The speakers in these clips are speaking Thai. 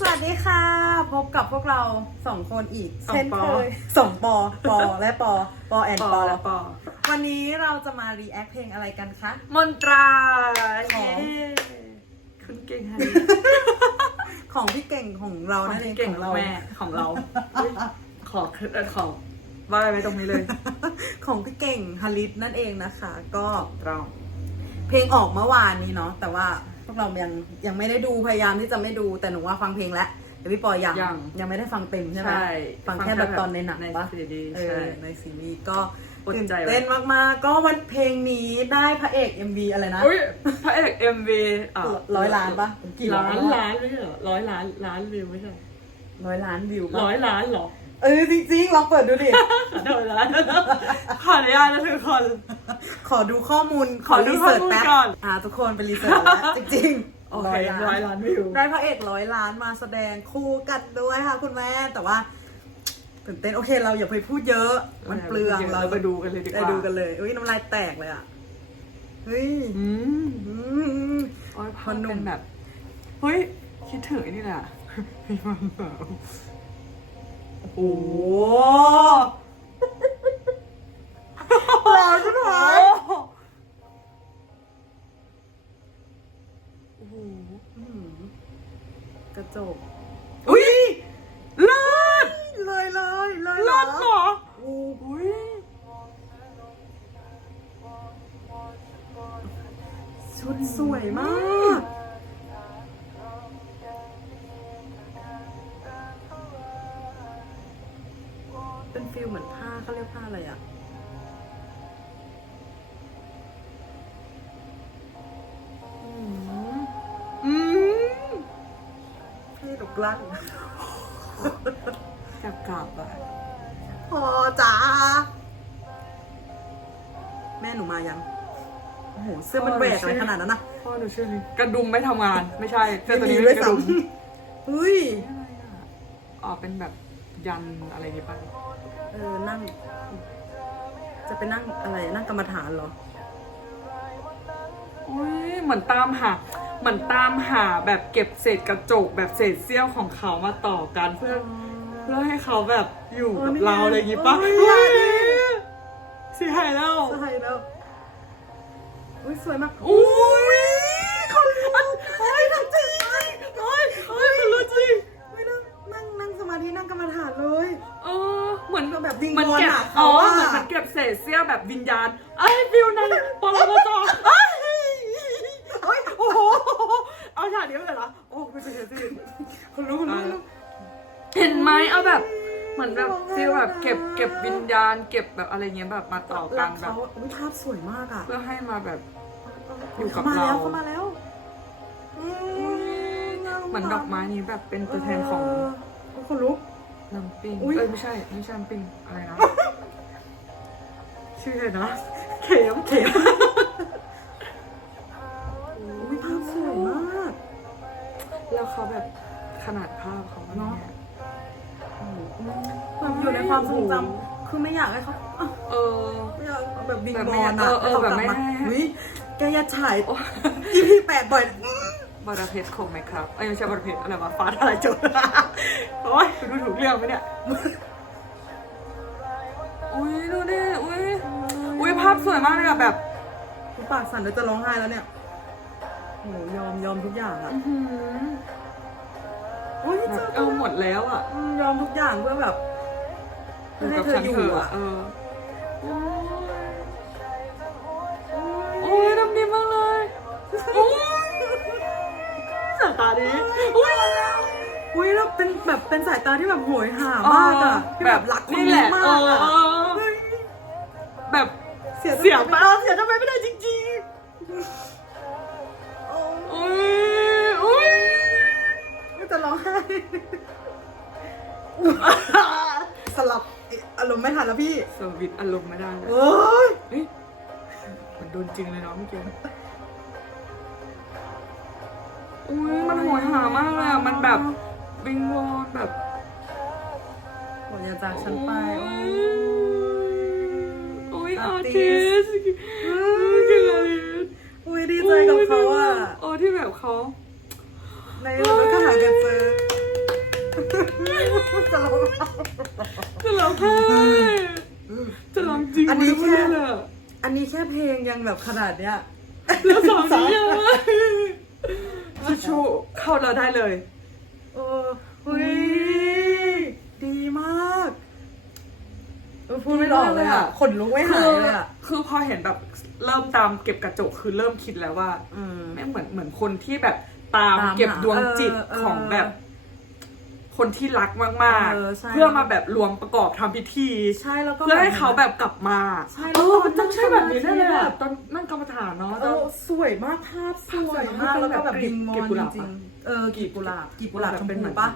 สวัสดีค่ะ พบกับพวกเราสองคนอีกสองเช่นปอ เคยสองปอปอและปอปอแอนปปออและปอวันนี้เราจะมารีแอคเพลงอะไรกันคะ มนตราของ เย้คุณเก่งฮะของพี่เก่งของเราของนั่นเอพี่งเก่งของเราเราแม่ของเราเฮ้ยขอเอ่อขอว่าไว้ตรงนี้เลยของพี่เก่งฮาริสนั่นเองนะคะ ก็เราเพลงออกเมื่อวานนี้เนาะแต่ว่าพ วกเรายังยังไม่ได้ดูพยายามที่จะไม่ดูแต่หนูว่าฟังเพลงแล้วแต่พี่ปอยังยังยังไม่ได้ฟังเต็มใช่ไหมใช่ฟังแค่แบบตอนในหนังในปะซีรีส์เอใช่อในซีรีส์ก็อดตื่นใจไว้เต้นมาก ๆ ก็วันเพลงนี้ได้พระเอก MV อะไรนะอุ้ยพระเอกเอ็มวีอะร้อยล้านปะกี่ล้าล้านนวะล้านไม่ใช่เหรอร้อยล้านล้านวิวไม่ใช่ร้อยล้านวิวปะร้อยล้านเหรอ เออจริงๆลองเปิดดูดิ ขอโทษล้านขออนุญาตนะทุกคน ขอดูข้อมูลขอดูรีเสิร์ชข้อมูลแป๊บก่อน อ่าทุกคนไปรีเสิร์ชแล้วจริงๆโอเคร้อยล้านวิวได้พระเอกร้อยล้านมาแสดงคู่กันด้วยค่ะคุณแม่แต่ว่าตื่นเต้นโอเคเราอย่าไปพูดเยอะ มันเปลืองเราไปดูกันเลยดีกได้ว่าดูกันเลยอุ้ยน้ำลายแตกเลยอะเฮ้ยอืมอืมโอ้ยพพออหนุ่มเป็นแบบเฮ้ยคิดถึงไอ้นี่แหละมีมันแบบ โอ้โหหล่อจังเลยโอ้โหอื้อหือกระจกอุ้ยเลิศเลยเลยเลยเลิศเหรอโอ้อุ้ยชุดสวยมาก เหมือนผ้าเขาเรียกผ้าอะไรอะอืมอืมพี่ดกลั่นกลับกลับอะพอจ้าแม่หนูมายัง โอ้โห เสื้อมันแหวกอะไรขนาดนั้นนะพ่อหนูชื่อนี้กระดุมไม่ทำงาน ไม่ใช่เสื้อตัวนี้ด้ไม่วยใช่กระดุมซ้ำเฮ้ยอะไรอะอ๋อ เป็นแบบ ยันอะไรนี่ป่ะเออนั่ง จะไปนั่งอะไรนั่งกรรมฐานเหรออุ้ยเหมือนตามหาเหมือนตามหาแบบเก็บเศษกระจกแบบเศษเสี้ยวของเขามาต่อกันเพื่อเพื่อให้เขาแบบอยู่กับเออนี่ไงเราอะไรอย่างงี้ปะเออเฮ้ยนี่ไงเสียหายแล้ว ใช่แล้วอุ้ยสวยมากอุ้ยคนลุกเฮ้ยทำจริงเฮ้ยเฮ้ยคนลุกจริง ไม่นั่งนั่งนั่งสมาธินั่งกรรมฐานเลย เออเหมือน ก็ แบบวิงเหมือนวอนเก็บหาอ๋เขาออะเหมือนมันเก็บเศษเสี้ยวแบบวิญญาณไอ้ยฟิลนั้นปรมาจารย์เอ้ยเฮ้ยโอ้โห เอาฉากนี้ไปเลยเหรอ โอ้ไม่ใช่สิคนรู้คนรู้คนรู้ เห็นไหมเอาแบบ เหมือนแบบฟิลแบบเก็บเก็บวิญญาณ เก็บแบบอะไรเงี้ยแบบมาต่อกัรันกแบบ เขาอุ้ยภาพสวยมากอะเพื่อให้มาแบบ อยู่กับเขามาแล้วเราเขามาแล้วอืมเหมือนดอกไม้นี้แบบเป็นตัวแทนของเคนลุก น้ำปิงอุ๊ย เอ้ยไม่ใช่ไม่ใช่น้ำปิงอะไรนะ ชื่ออะไรนะเข็มเข็มอุ้ยภาพสวยมาก แล้วเขาแบบขนาดภาพเขาเนอะเนี่ยแบบอยู่ในความทรงจำคือไม่อยากให้เขาอะเออ ไม่อยากเอาแบบบิงแบบบไม่อลเออะอเออแบบไม่ให้ให้เขากลับาอุ้ยแกอย่าฉายโอ้อีพีแปดบ่อย บาราเพชรคงไหมครับเอ้ยไม่ใช่บาราเพชรอะไรวะฟ้าทลายโจร โอ้ยดูถูกเรื่องไหมเนี่ย อุ้ยดูดิอุ้ยอุ้ยภาพสวยมากเลยอะแบบปากสั่นแล้วจะร้องไห้แล้วเนี่ยโหยอมยอมทุกอย่างอะอื้อหือโอ้ยแบเจบอเออหมดแล้วอะอืมยอมทุกอย่างเพื่อแบบเพื่อให้เธออยู่อะเออโอ้ยายตาดีอุ้ยอุ้ยแล้วเป็นแบบเป็นสายตาที่แบบโหยหามากอะที่แบบรักคนนี่นี้แหละมากอะเออ เฮ้ยแบบเสียเสียไปไปเออเสียทำไมไม่ได้จริงโอ้ๆอุ้ยอุ้ยไม่จะร้องไห้สลับอารมณ์ไม่ทันแล้วพี่สวิตช์อารมณ์ไม่ได้เลยโอ้ยเฮ้ยมันโดนจริงเลยเนาะเมื่อกี้ อุ้ยมันโหยหามากเลยอะ มันแบบวิงวอนแบบอย่าจากฉันไปโอ้ยอาร์ติสเกอะไรอุ้ยดีใจกับเขาอะโอ้ที่แบบเขาในรถก็หากันเจอจะร้องจะร้องไห้จะร้องจริงอันนี้แค่อันนี้แค่เพลงยังแบบขนาดเนี้ยแล้วสองนี้ ทิชชู่เข้าเราได้เลยเออเฮ้ยดีมากเออพูดไม่ออกเลยอะขนลุกไม่หายเลยอะคือพอเห็นแบบเริ่มตามเก็บกระจกคือเริ่มคิดแล้วว่า อืมไม่เหมือนเหมือนคนที่แบบตามเก็บดวงจิตของแบบ คนที่รักมากเออใช่ ๆ เพื่อมาแบบรวมประกอบทำพิธี ใช่แล้วก็เพื่อให้เขาแบบกลับมาใช่เอแล้วอมันต้องใช่แบบนี้ตอนนั่แน่งเลยสมาธิอะตอนนั่งกรรมฐานเนาะเออสวยมากภาพสวยมากแล้วก็แบบวิงวอนกลีบกุหจลาบริงปะๆเออกีบกุหลาบกีบกุหลาบชมเป็นเหพูมือนปะ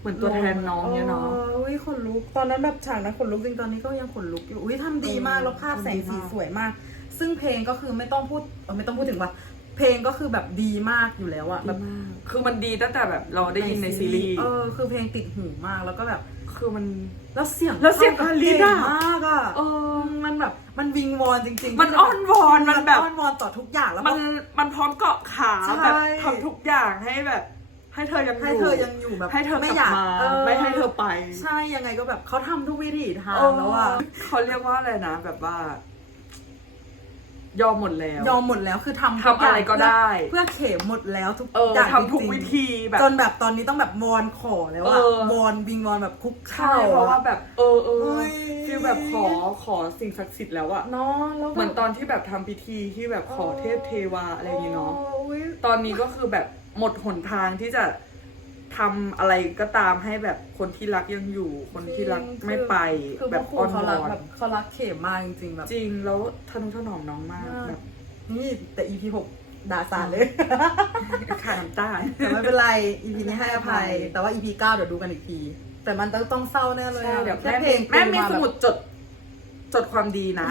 เหมือนตัวแทนน้องเนี่ยเนาะอออุ้ยขนลุก ตอนนั้นแบบฉากนั้นขนลุกจริง ตอนนี้ก็ยังขนลุกอยู่ อุ้ยทำดีมากเออแล้วภาพแสงสีทำดีมากสวยมาก ซึ่งเพลงก็คือไม่ต้องพูดเออไม่ต้องพูดถึงว่า เพลงก็คือแบบดีมากอยู่แล้วอะแบบคือมันดีตั้งแต่แบบเราได้ยินในซีรีส์เออคือเพลงติดหูมากแล้วก็แบบคือมันแล้วเสียงแล้วเสียงข้าอาลิสเก่งอะมากอะเออมันแบบมันวิงวอนจริง ๆ มันอ้อนวอนมันแบบอ้อนวอนต่อทุกอย่างแล้วมันมันพร้อมเกาะขาใช่แบบทำทุกอย่างให้แบบ ให้เธอยังให้เธอยังอยู่แบบให้เธอกไม่ลับอยากมาเออไม่ให้เธอไป ใช่ยังไงก็แบบเขาทำทุกวิถีทางแล้วอะเขาเรียกว่าอะไรนะแบบว่า ยอมหมดแล้ว ยอมหมดแล้วคือทำทำอะไรก็ได้ เพื่อเข็มหมดแล้วทุกเอออย่างทำทุกจริงๆวิธีแบบ จนแบบตอนนี้ต้องแบบวอนขอแล้วอะเออ วอนวิงวอนแบบคุกใช่เข่าเพราะว่าอะ แบบเออเออเฮ้ยฟีลแบบขอขอสิ่งศักดิ์สิทธิ์แล้วอะเนาะแล้วแบบเหมือนตอนที่แบบทำพิธีที่แบบขอเทพเทวาอะไรอย่างงี้เนาะโอ้ยตอนนี้ก็คือแบบหมดหนทางที่จะ ทำอะไรก็ตามให้แบบคนที่รักยังอยู่ คนที่รักไม่ไปคือแบบพ่อ้อนเขาวรักอนแบบเขารักเข็มมากจริงๆแบบจริงแล้วทนุถนอมน้องมากมากแบบนี่แต่ EP หกด่าสารเลย ขาดน้ำตา แต่ไม่เป็นไร EP นี้ให้อภัยให้อภัย แต่ว่า EP เก้าเดี๋ยวดูกันอีกที แต่มันต้องต้องเศร้าแน่เลยใช่อะเดี๋ยวแค่แม่เพลงแม่มีาสแบบมุดจดจดความดีนะ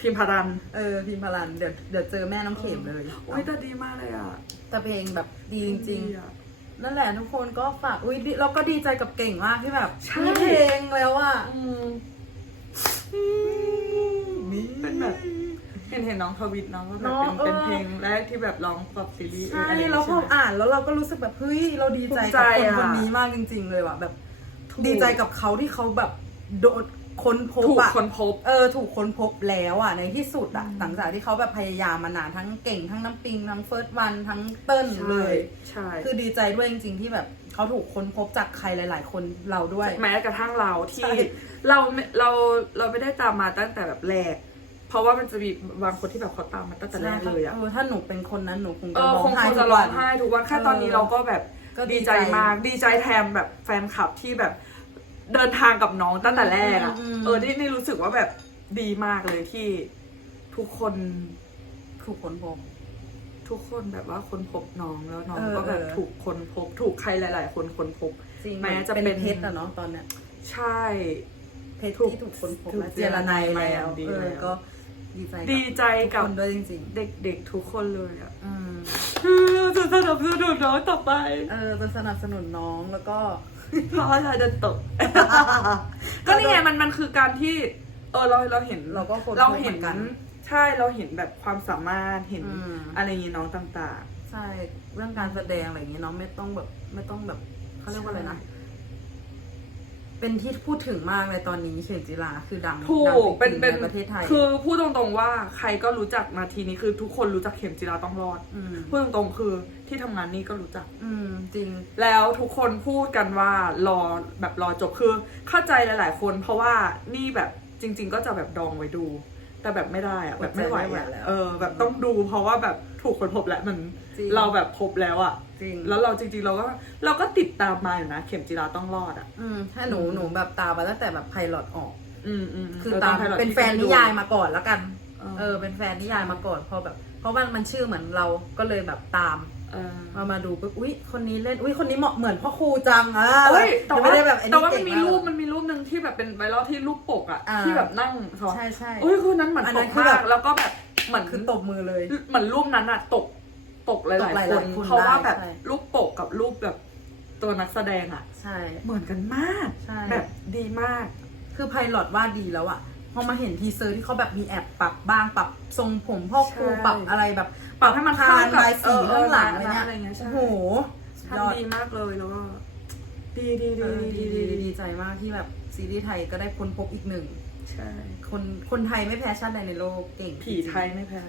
พิมพารันเออพิมพ์พลันเดี๋ยวเดี๋ยวเจอแม่น้องเข็มเลย อุ้ยแต่ดีมากเลยอะแต่เพลงแบบดีจริง ดีอะๆ นั่นแหละทุกคนก็ฝากอุ้ยดีเราก็ดีใจกับเก่งมากที่แบบใช่มีเพลงแล้วอะอืมเป็นแบบเห็นเห็นน้องทวิตเน้องว่าแบบเนเป็นอะเป็นเพลงเออแรกที่แบบร้องกับซีรีส์ใช่อะไรอย่างแล้วงี้พอใช่ไหมอ่านแล้วเราก็รู้สึกแบบเฮ้ยเราดีใจภูมิใจกับคนอะคนนี้มากจริง ๆ เลยว่ะแบบถูกดีใจกับเขาที่เขาแบบโดน ค้นพบถูกอะคนพบ เออถูกค้นพบแล้วอะในที่สุดอะหลังจากที่เขาแบบพยายามมานานทั้งเก่งทั้งน้ำปิงทั้งเฟิร์สวันทั้งเติ้ลเลย ใช่คือดีใจด้วยจริงๆที่แบบเขาถูกค้นพบจากใครหลาย ๆ คนเราด้วย แม้กระทั่งเราที่ใช่ เราไม่เราเราไม่ได้ตามมาตั้งแต่แบบแรก เพราะว่ามันจะมีบางคนที่แบบเขาตามมาตั้งแต่แรกเลยอะเออถ้าหนูเป็นคนนั้นหนูคงเอจะอร้อคงงไห้คงทุจะกร้อวังนไห้ทุกวันแค่เออตอนนี้เราก็แบบก็ดีดีใจใจมากดีใจแทนแบบแฟนคลับที่แบบ เดินทางกับน้องตั้งแต่แรกอะอืมอืม เออนี่นี่รู้สึกว่าแบบดีมากเลยที่ทุกคนถูกค้นพบ ทุกคนแบบว่าค้นพบน้องแล้วน้องเออก็แบบเออ ถูกค้นพบ ถูกใครหลาย ๆ คนค้นพบ จริงแม้จะเป็น เป็นเพชรอะเนาะตอนเนี้ยใช่ เพชรถูกที่ถูกค้นพบถูกและเจรนายแล้วดีเอแล้อวก็ดีใจดีใจกักับบทุกคนด้วยจริงเด็ก ๆ ทุกคนเลยอะๆอืม จะสนับสนุนน้องต่อไป เออจะสนับสนุนน้องแล้วก็ เพราะอะไรเดินตก ก็นี่ไงมันมันคือการที่ เออเราเราเห็นเราก็คนเราเห็นเหมือนกัน ใช่เราเห็นแบบความสามารถเห็นอืม อะไรอย่างงี้น้องต่าง ใช่เรื่องการแสดงอะไรอย่างเงี้ยเนาะไม่ต้องแบบไม่ต้องแบบเขาเรียกว่าอะไรนะ เป็นที่พูดถึงมากเลยตอนนี้เข็มจิราคือดังๆถูดังกเป็นจริงๆเป็นในประเทศไทยคือพูดตรงๆว่าใครก็รู้จักนาทีนี้คือทุกคนรู้จักเข็มจีราต้องรอด มพูดตรงๆคือที่ทำงานนี่ก็รู้จัก อืมจริง แล้วทุกคนพูดกันว่ารอแบบรอจบคือเข้าใจหลาย ๆ คน เพราะว่านี่แบบจริง ๆ ก็จะแบบดองไว้ดู แต่แบบไม่ได้อะแบบไม่ไหวไม่ไหวอะแล้วเออ แบบต้องดูเพราะว่าแบบถูกคนพบแล้วมันจริง เราแบบพบแล้วอะจริง แล้วเราจริงๆ เราก็เราก็ติดตามมาอยู่นะ เข็มจีราต้องรอดอะอืมถ้าหนูหนูแบบตามมาตั้งแต่แบบไพลอตออก อืมอืมคือเตามไพลอตเป็นที่แฟนนิยายมาก่อนแล้วกัน เออเออ เป็นแฟนนิยายมาก่อนพอแบบ เพราะว่ามันชื่อเหมือนเราก็เลยแบบตาม เออมามาดูปุ๊บอุ้ยคนนี้เล่นอุ้ยคนนี้เหมาะเหมือนพ่อครูจังอะเอ้ยแต่ยังว่าไม่ได้แบบไอ้แต่นี่ว่ามัเก่นงมีมากรูปมันมีรูปหนึ่งที่แบบเป็นไวรัลที่รูปปกอะอ่าที่แบบนั่งเขาใช่ใช่อุ้ยคือนั้นเหมือนอันตนั้นกคือมาแบกบแล้วก็แบบเหมือนคือตบมือเลยเหมือนรูปนั้นอะตกตกหตกลายหๆลายคนๆคนเพราะว่าได้แบบใช่รูปปกกับรูปแบบตัวนักแสดงอะใช่เหมือนกันมากใช่แบบดีมาก คือไพลอตว่าดีแล้วอะ พอมาเห็นทีเซอร์ที่เขาแบบมีแอบปรับบ้างปรับทรงผมพ่อครูใช่ ปรับอะไรแบบปรับให้มันเข้าทานกับลายสีเออข้างหลังเออะไรอเงี้ยอะไรเงี้ยใช่โอ้โหสุดยอด ทำดีมากเลยแล้วก็ดีดีเอดีอดีดีดีดีดีดีใจมากที่แบบซีรีส์ไทยก็ได้ค้นพบอีกหนึ่ง ใช่ คนคนไทยไม่แพ้ชาติใดในโลกเก่งผีไทยไม่แพ้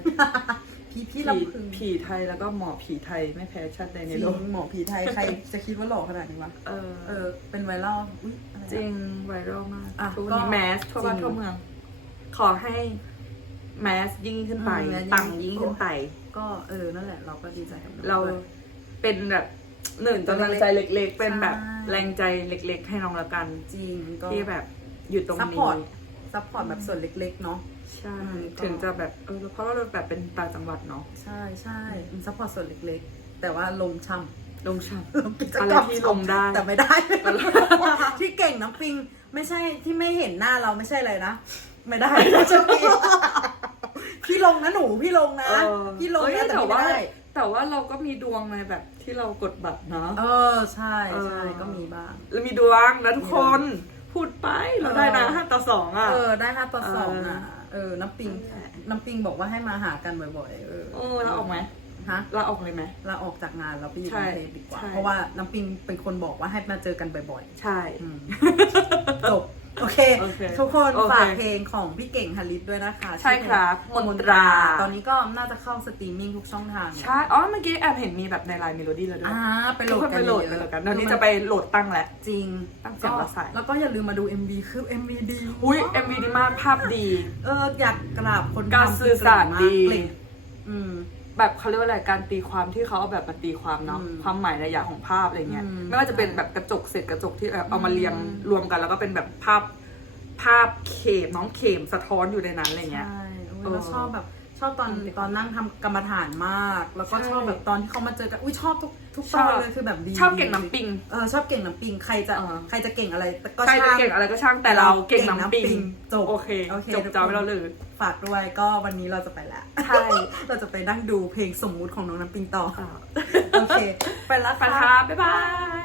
พี่พี่ผีลำพึงผีไทยแล้วก็หมอผีไทยไม่แพ้ชาติใดจในริงโลกหมอผีไทยใครจะคิดว่าหล่อขนาดนี้วะเออเออเป็นไวรัลอุ้ยอะไรอะจริงไวรัลมากอะทุกวันก็นี้แมสทั่วบ้านจริง ทั่วเมือง ขอให้แมสยิ่งขึ้นไป อืมแมสยิ่งปังยิ่งขึ้นไป ก็เออนั่นแหละเราก็ดีใจกับน้องเราด้วย เป็นแบบหนึ่งตัวกำลังเล็กๆใจเล็กๆ เป็นแบบใช่ แรงใจเล็กๆ ให้น้องละกัน จริงก็ ที่แบบอยู่ตรงซัพพนี้อร์ต ซัพพอร์ตแบบส่วนเล็ก ๆ เนาะ ใช่ อืมก็ ถึงจะแบบเออเพราะว่าเราแบบเป็นต่างจังหวัดเนาะใช่ใช่ซัพพอร์ตส่วนเล็ก ๆ แต่ว่าลงช่ำลงช่ำลงกิจอะไรกรรมที่ลงได้ แต่ไม่ได้ ที่เก่งน้ำปิง ไม่ใช่ที่ไม่เห็นหน้าเราไม่ใช่เลยนะ ไม่ได้นะช่วงนี้พี่ลงนะหนูพี่ลงนะ เออพี่ลงเอ้ยนะแต่แต่ไม่ว่าได้แต่ว่าเราก็มีดวงในแบบที่เรากดบัตรเนาะเออใช่ใช่เออ ก็มีบ้าง เรามีดวงนะทุกคน พูดไปเราได้นะเออ ห้าต่อสองอะ เออได้ห้าต่อสองเออนะเออน้ำปิงน้ำปิงบอกว่าให้มาหากันบ่อยๆเออเออเราออกไหมฮะเราออกเลยไหม เราออกจากงานเราไปอยู่ใช่กรุงเทพดีกว่า ใช่ เพราะว่าน้ำปิงเป็นคนบอกว่าให้มาเจอกันบ่อยใช่ ๆอืมจบ โอเค โอเคทุกคนโอเคฝากเพลงของพี่เก่งฮาริสด้วยนะคะใช่ครับชื่อเพลงมนตรา ตอนนี้ก็น่าจะเข้าสตรีมมิ่งทุกช่องทางใช่ อ๋อ เมื่อกี้แอบเห็นมีแบบในไลน์เมโลดี้แล้วด้วยอ่าไปโหลทุกดคนกันไปโหลดเยกันอะแล้วกันเดี๋ยวนี้จะไปโหลดตั้งแล้ว จริงตั้งเสียงรับสาย แล้วก็อย่าลืมมาดู MV คือ MV ดีอุ้ย MV ดีมากภาพดี เอออยากกราบคนการทำสื่อสารดีเก่งอืม แบบเขาเรียกว่าอะไรการตีความที่เขาเอาแบบมาตีความเนาะอืมความหมายในยะของภาพอะไรเงี้ยอืมไม่ว่าจะเป็นแบบกระจกเศษกระจกที่เอามาเรียงอืม รวมกัน แล้วก็เป็นแบบภาพภาพเข็มน้องเข็มสะท้อนอยู่ในนั้นอะไรเงี้ย ใช่โอ้ยเออแล้วชอบแบบชอบตอนอืมตอนนั่งทำกรรมฐานมาก แล้วก็ใช่ชอบแบบตอนที่เขามาเจอกันอุ้ยชอบทุกทุกชตออบนเลยคือแบบดีชอบเก่งน้ำปิง เออชอบเก่งน้ำปิงใครจะเออ ใครจะเก่งอะไรแต่ก็ใครจะช่าง เก่งอะไรก็ช่างแต่เราเก่งน้ำปิงจบโอเคโอเคจบทุกคน จ้าไปเราเลย ฝากด้วยก็วันนี้เราจะไปแล้วใช่ เราจะไปนั่งดูเพลงสมมุติของน้องน้ำปิงต่ออ่าโอเค ไปแล้วไปค่ะค่ะ บ๊ายบาย